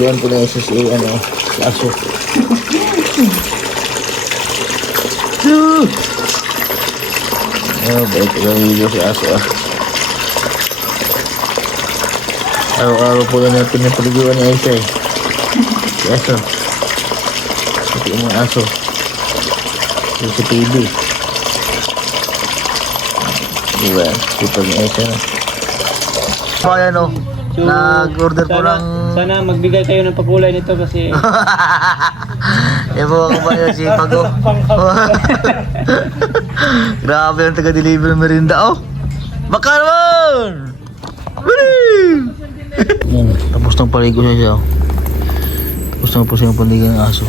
Paliguan po na isa si aso. Baik lang video si aso Araw-araw po lang natin yung paliguan ni Aisha si aso. Ito yung mga aso. Ito si PB. Diba? Ito ni Aisha na. Ayan o. So, Nag-order po ng... Sana magbigay kayo ng pakulay nito kasi... Yan po ako ba yun si Pago? Grabe yung taga-deliver ng merinda. Oh! Makaroon! Yan, tapos ng paligo siya. Tapos na po siya ng paligo ng aso.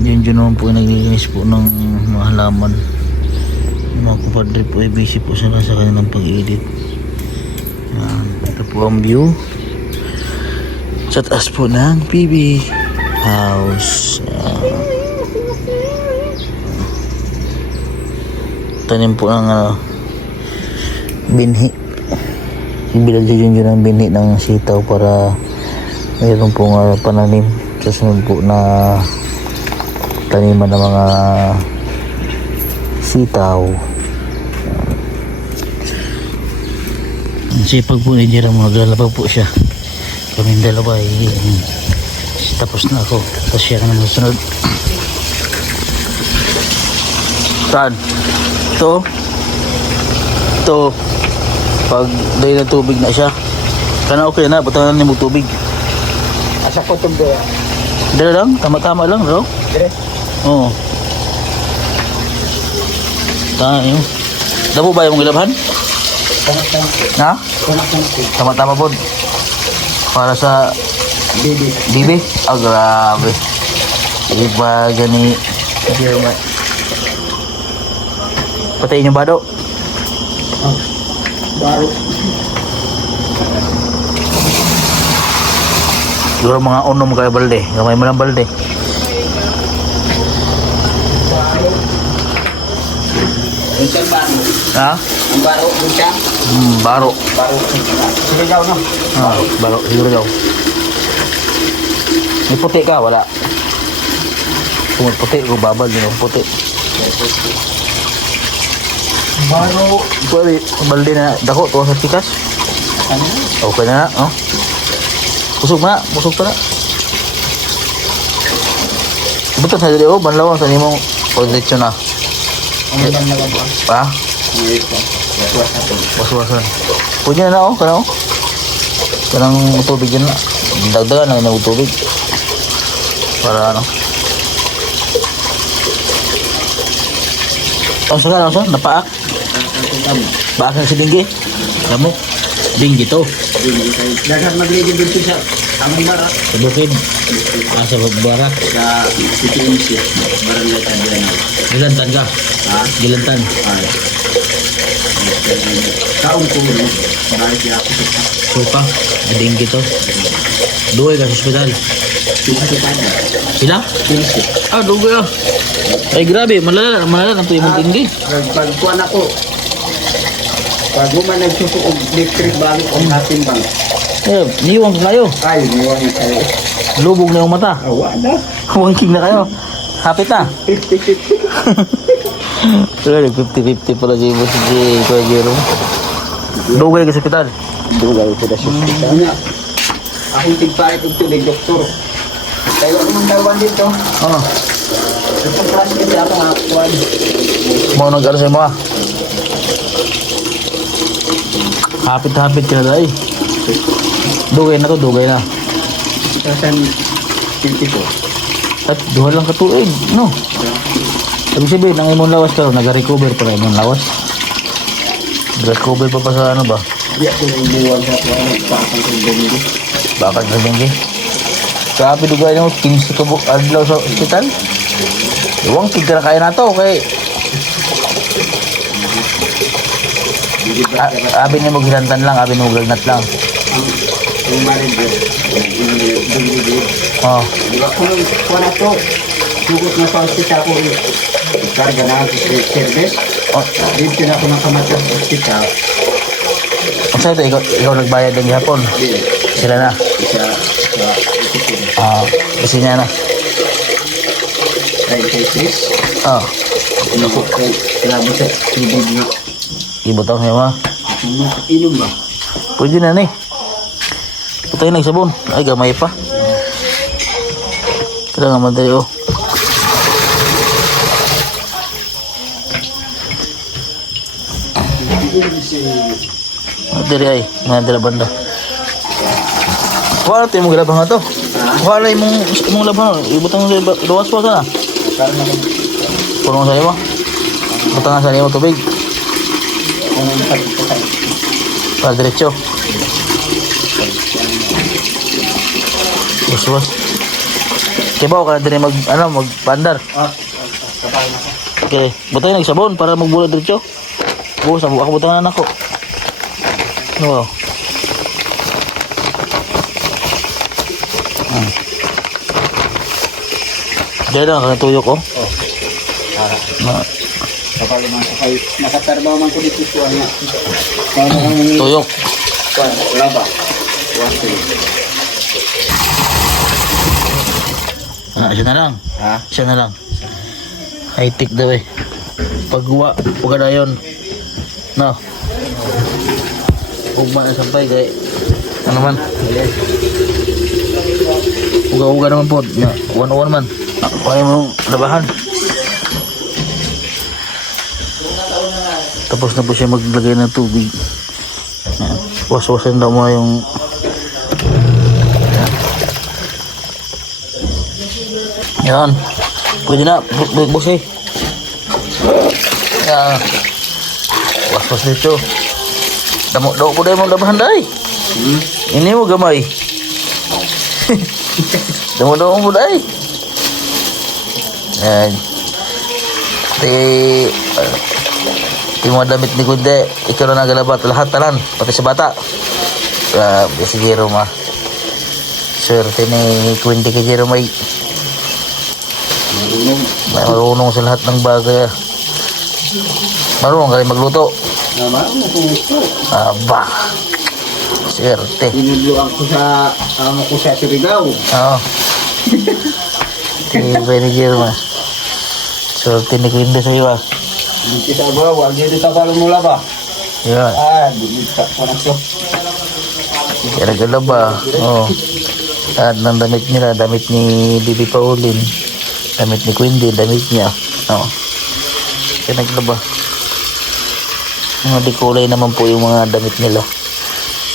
Yun naman po yung naglilinis po ng mga halaman. Yung mga kupadre po ay busy po sila sa kanilang pag-edit. Yan, ito po ang view sa taas po ng PB house. Tanim po ng binhi. Ibilad yun ng binhi ng sitaw para mayroon pong pananim sa sunod po na taniman ng mga sitaw. Ang sipag po ni Jerome, maglalaba po siya. Kaming dalawa tapos na ako. Tapos siya ka naman sunod. Saan? Ito. Pag dahil na tubig na siya. Kana okay na, butangan niyo mo tubig. Asa ko ito ba? Dala lang, tama-tama lang, bro. Dire? Oo. Tayo. Dabo ba yung gilabhan? Tama-tama. Ha? Tama-tama. Tama-tama po. Para sa Baby. bibi? Oh, grabe. Hindi pa gani. Patayin yung bado. Oh. Baro. Siguro mga unom kayo balde. Gamay mo ng balde. Buntang baro. Ha? Ang baro, buntang. Baro. Baro. Sige daw, no? Baro. Siguro daw. May puti ka? Wala. Kung may puti, kung babal yun yung puti. Baro. Pwede, balde na dako. Tuwa sa tikas. Ano? Okay na. Oh. Busog na. Busog pa na. Betul sa dili. Oh, banlawang sa nimong posisyon na. Ano ba na ba? Ha? Ito. Waswasan. Punya na oh, kana oh. Kanang tubig yan na. Dagdagan lang ng tubig. Para ano. Oh, saka napaak. Baak na si Dinggi. Kamu Dinggi to. Daghang magligid dito sa among barak. Sa bukid. Sa barak. Sa PTMC. Barangay Tabiran. Gilantan ka. Ha? Gilantan. Ay. Kaon ko mo. Marami siya ako. Suka. Dinggi to. Duwe ka sa ospital. Sila? Ah, dugo ah. Ay grabe, malala ang tuyo mong tinggi. Pagkuhan ako. Pag guman nagsuso og electric balik o natin bang. Eh, niwang kayo. Ay, niwang kayo. Lubog na yung mata. Awa na. Wangking na kayo. Hapit na. 50-50. Pero 50-50 pala si Boss J. Kuya Jerome. Dugay ka sa ospital. Dugay ko na siya. Kanya. Akong tigpalit og tulig, doktor. Tayo naman tawag dito. Oh. Itong klase kasi ako nga kuhan. Mau nag-ano sa mo ah. Hapit-hapit ka na dahil. Dugay na to, dugay na. Kasan 54. At duha lang katuig, no? Sabi sabihin, ang imong lawas ka, nag-recover pa rin imong lawas. Recover pa sa ano ba? Di ako yung buwag sa kuhan. Pakang kong bumili. Bakit sa tinggi? Sabi dugay nyo, 15 ka adlaw sa ospital. Iwang tigra kaya na to, okay? Abi ni mo gilantan lang, abi mo galnat lang. Yung marin bro. Oh. Kung kuhan ako, sugot na sa hospital ko. Karga na ako sa service. Oh. Dito na ako nakamatang sa hospital. Ang sa'yo ito, ikaw nagbayad ng hapon. Sila na. Isa Kasi niya na. Kay Chris. Ano po? Labo sa tubig nga. Ibutang niya ba? Inom ba? Pwede na ni. Putay nagsabon. Ay, gamay pa. Kailangan naman tayo. Diri ay, mga dala banda. Wala tayo mong labang nga to. Wala yung labang. Ibutang sa luwas pa ka na. Purong sa iyo mo. Butang sa iyo mo tubig. Para diretso. Was. Kibaw ka na din magpandar. Okay, butang nagsabon para magbulat diretso. Bukas ako butangan ako. Wow. Diyan lang kaya tuyok ko. Kapag nakatarbaw man ko dito suwan nga. Tuyok. Laba. Siya na lang. Ha? Siya na lang. High-tech daw eh. Pagwa, pagkada yun. No. Ugma na sampay kay ano man. Uga-uga naman po. One-on-one man. Kaya mo labahan. Tapos na po siya maglagay ng tubig. Was-wasan daw mo yung yan. Pwede na. Bus eh. Yan. Was-was dito. Damo po dahil mong labahan dahil. Ini mo gamay. Damo mo dahil. Yan. Iti mga damit ni Kunde. Ikaw na nagalabat. Lahat talan. Pati sa bata. Si Jerome Swerte ni Kunde kay Jerome ay marunong sa lahat ng bagay. Marunong ka rin magluto. Marunong ko ito. Aba. Swerte. Inudluan ko sa Surigao. Oo. Tibay ni Jerome. Swerte ni Kunde sa iyo. Dito sa bawah, dito sa mula ba? Yan. Dito sa panakso. Kaya naglalaba. Oo. At ng damit nila, damit ni Bibi Pauline, damit ni Quindy, damit niya. Oo. Kaya naglaba. Mga dekulay naman po yung mga damit nila.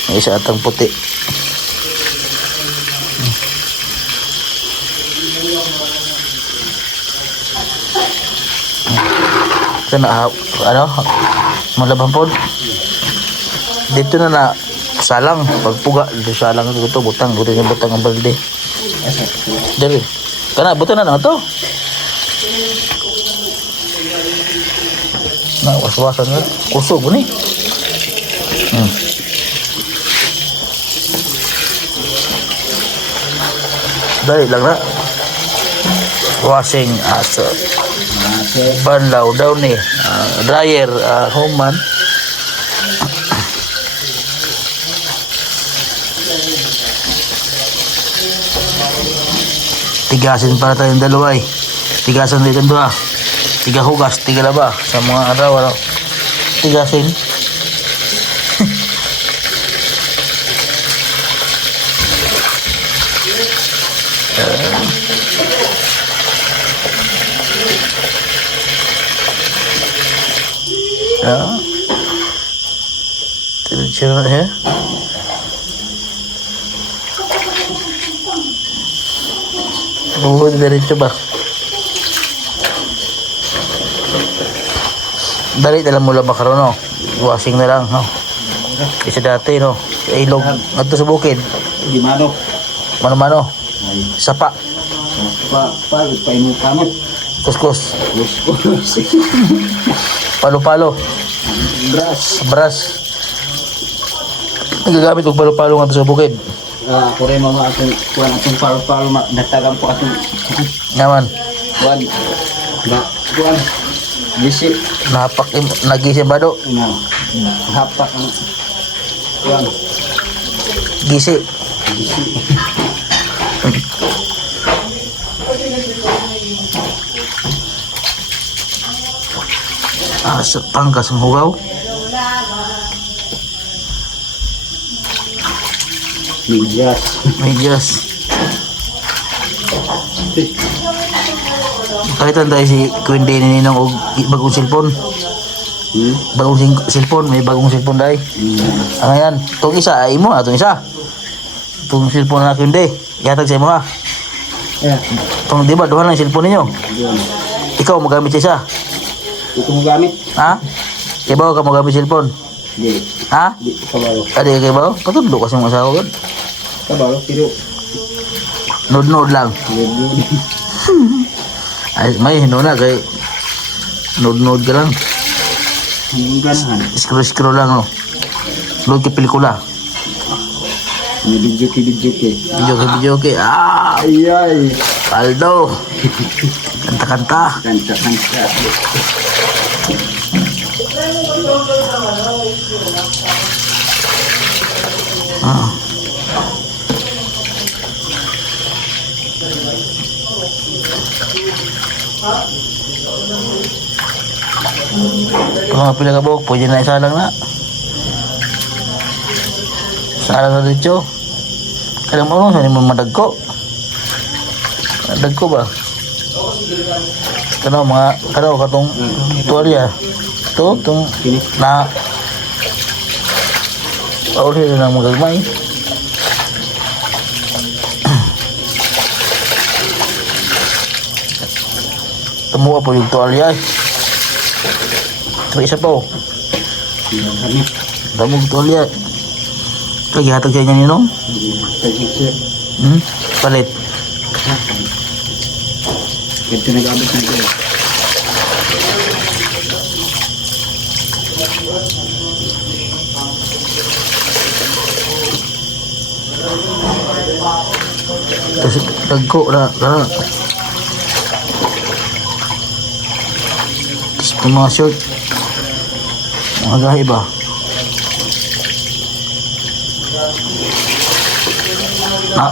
May isa atang puti. Sana malabang po. Dito na salang pagpuga dito salang dito butang ang balde. Dere. Kana butang na to. Na waswasan na kusog ni. Dali lang na. Washing banlaw daw ni dryer human. Tigasin para tayong dalawa eh. Tigasan dito dua. Tiga hugas, tiga laba sa mga araw. Tigasin. Diretso ya. Buhod diretso ba? Dali dalam mula makaroon, no? Washing na lang, no? Kasi dati, no? Sa ilog, ato sa bukid. Di mano. Mano-mano. Sapa. Pa yung kamot. Kuskus. Kuskus. Palo-palo. Bras. Nagagamit kong palo-palo nga sa bukid. Ako rin mama atong palo-palo natagang po atong Naman. Kuan. Bisi. Napak nagisi ba do? Hapak ang kuan. Gisi. Sa pangkas ang hugaw. Medyas. Medyas. Pakitan tayo si Queen Day ni Ninong og bagong cellphone. Bagong cellphone, may bagong cellphone dai. Ang yan, itong isa ay mo, itong isa. Itong cellphone na Queen Day, ihatag sa imo ha. Yeah. Itong di ba, duha lang yung cellphone ninyo. Ikaw magamit sa isa. Ito mo gamit? Ha? Ibaw ka magamit cellphone. Hindi. Ha? Hindi. Kabalo. Adi kay ba? Patulo kasi mong asawa ko. Kabalo. Pero. Nod-nod lang. Ay, may hino na kay nod-nod ka lang. Hanggang ganahan. Scroll lang no. Load ka pelikula. May video ki. Video ke. Ah, Ayay. Aldo. Kanta-kanta. Kanta. Ah. Kung mga pila ka buhok, pwede na isa lang na. Isa lang na dito. Kaya mo, saan mo madagko? Madagko ba? Kano mga, kano katong tuwalya. Ito, itong na pauli na ng magagmay. Tumuha po yung tuwalya. Ito isa po. Damog tuwalya. Lagi hatag sa inyo ninong? Palit. Ito nag-abot na ito. Tapos dagko na. Tapos yung mga short. Mga gahi ba?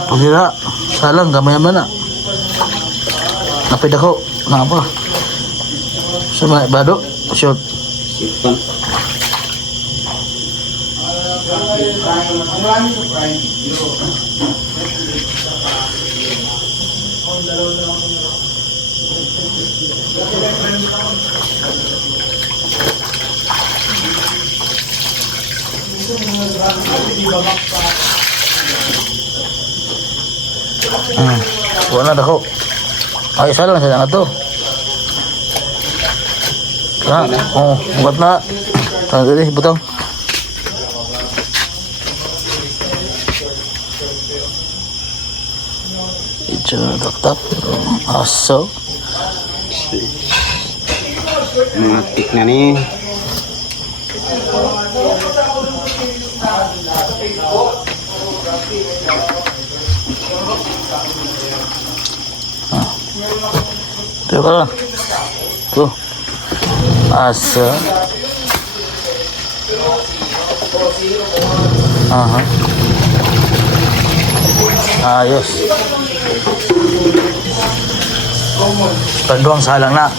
Pagkira. Salang, gamay naman na. Napid ako. Na ba? Sa mga bado. Short. Sipan. Wala na ako. Ay, isa lang sa to. Bukat na. Tanggal dito, butang. Ito na tak-tak. Aso. Mga tik na ni. Ito ka lang. Ito. Asa. Aha. Ayos. Panduang salang na.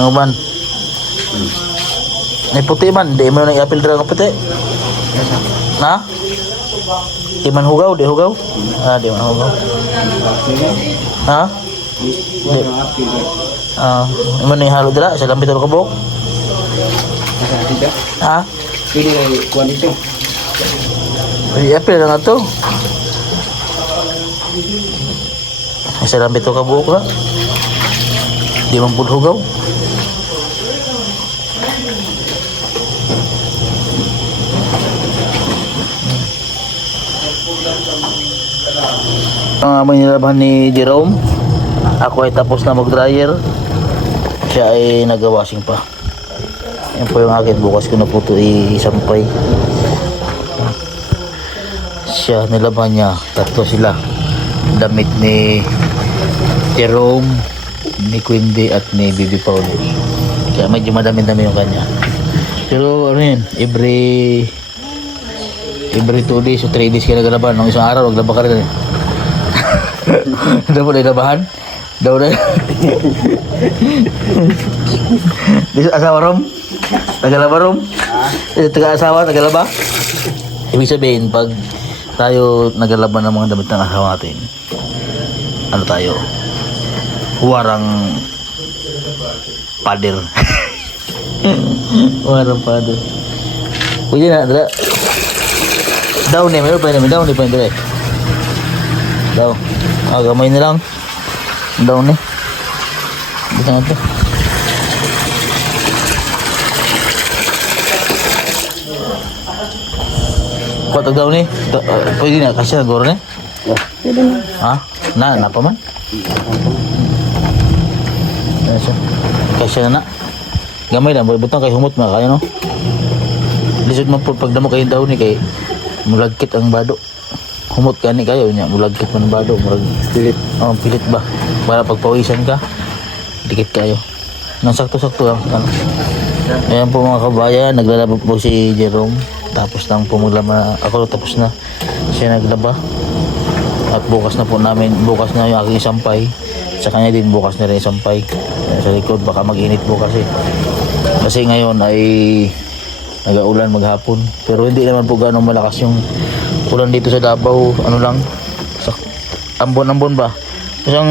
Numan. May puti man. Di mo na i-apil dira ng puti. Na? Di man hugaw. Di hugaw? Di man hugaw. Ha? Di. Di man halo dira. Sa lambit ka buhok. Ha? Pili na kuha dito. I-apil na nga to. Sa lambit ka buhok na. Di man pud hugaw. Ang aming nilabahan ni Jerome, ako ay tapos na mag-dryer, siya ay nag-washing pa. Yan po yung akin, bukas ko na po ito isampay. Siya, nilabahan niya, tatlo sila. Damit ni Jerome, ni Quindy at ni Bibi Paulo. Kaya medyo madami-dami yung kanya. Pero ano yun, every 2 days o 3 days ka naglaban. Nung isang araw, naglaba ka rin. Daw po na ilabahan? Daw na. Di sa asawa rom? Tagalaba rom? Taga-asawa, tagalaba? Ibig sabihin, pag tayo naglalaban ng mga damit ng asawa natin, ano tayo? Warang pader. Warang pader. Pwede na, dala. Daw ni, meron pa yun, daw ni pa yun, dala. Daw. Gamay na lang. Daw ni. Bisa nga ito. Kuat daw ni. Pwede na, kasi nagoro ni. Pwede na. Ha? Napa man? Kasi na. Gamay lang, butang kay humot mga kaya no. Lisod man po pagdamo kayo daw ni kay mulagkit ang bado. Humot ka ni kayo niya, mulagkit man ang bado, murag pilit. Oh, pilit ba? Para pagpawisan ka, dikit kayo. Nang sakto-sakto lang. Ano. Ayan po mga kabayan, naglalaba po si Jerome. Tapos lang po maglaba, ako tapos na. Siya naglaba. At bukas na po namin, bukas na yung aking sampay. Sa kanya din bukas na rin sampay. Sa likod baka mag-init po kasi. Kasi ngayon ay nag-aulan maghapon. Pero hindi naman po gano'ng malakas yung ulan dito sa Davao. Ano lang, sa ambon-ambon ba? Isang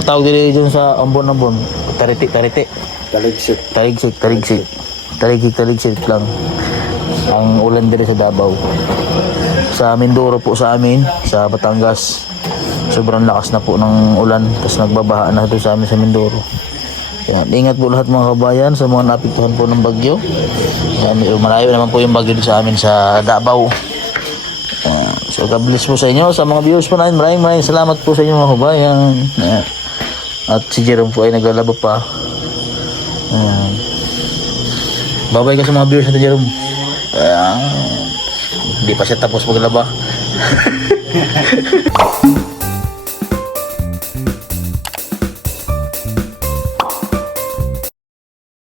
tawag dito dun sa ambon-ambon. Taligsik lang. Ang ulan dito sa Davao. Sa Mindoro po sa amin, sa Batangas, sobrang lakas na po ng ulan. Tapos nagbabaha na ito sa amin sa Mindoro. Yan. Ingat po lahat mga kabayan sa mga napiktuhan po ng bagyo. Yan. Malayo naman po yung bagyo sa amin sa Davao. Yan. So God bless po sa inyo. Sa mga viewers po natin, maraming salamat po sa inyo mga kabayan. Yan. At si Jerome po ay naglalaba pa. Yan. Bye-bye ka sa mga viewers natin, Jerome. Hindi pa siya tapos maglaba.